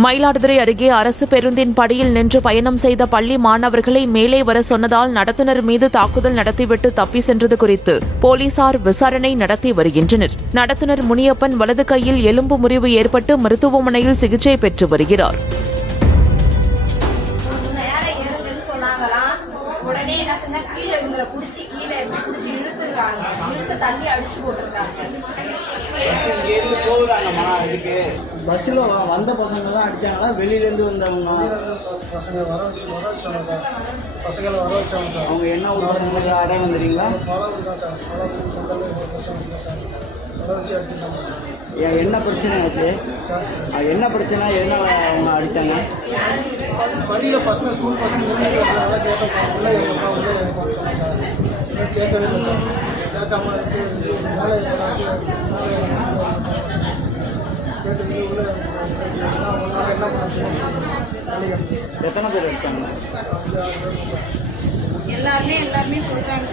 மயிலாடுதுறை அருகே அரசு பேருந்தின் படியில் நின்று பயணம் செய்த பள்ளி மாணவர்களை மேலே வர சொன்னதால் நடத்துனர் மீது தாக்குதல் நடத்திவிட்டு தப்பி சென்றது குறித்து போலீசார் விசாரணை நடத்தி வருகின்றனர். நடத்துனர் முனியப்பன் வலது கையில் எலும்பு முறிவு ஏற்பட்டு மருத்துவமனையில் சிகிச்சை பெற்று வருகிறார். உடனே என்ன சொன்னா கீழே இவங்களை பிடிச்சி கீழே பிடிச்சி இழுத்துருக்காங்க. இழுத்து தள்ளி அடிச்சு போட்டிருக்காங்க. போகுதாங்கம்மா இதுக்கு? பஸ்ஸில் வந்த பசங்க தான் அடிச்சாங்களா? வெளியிலேருந்து வந்தவங்க பசங்க வர வச்சு வர வச்சாங்க சார். பசங்களை வர வச்சாங்க சார். அவங்க என்ன ஊர் பசங்க சார்? அடையாளம் தெரியுங்களா? பழம் தான் சார். பழம் என்ன பிரச்சனை ஆச்சு என்ன பிரச்சனை? என்ன அவங்க அடிச்சாங்க? படியில் பசங்க ஸ்கூல் பசங்க கேட்டோம் கேட்கவே இல்லை சார். கேட்காம எத்தனை பேர் அடிச்சாங்க எல்லாருமே எல்லாருமே சொல்றாங்க.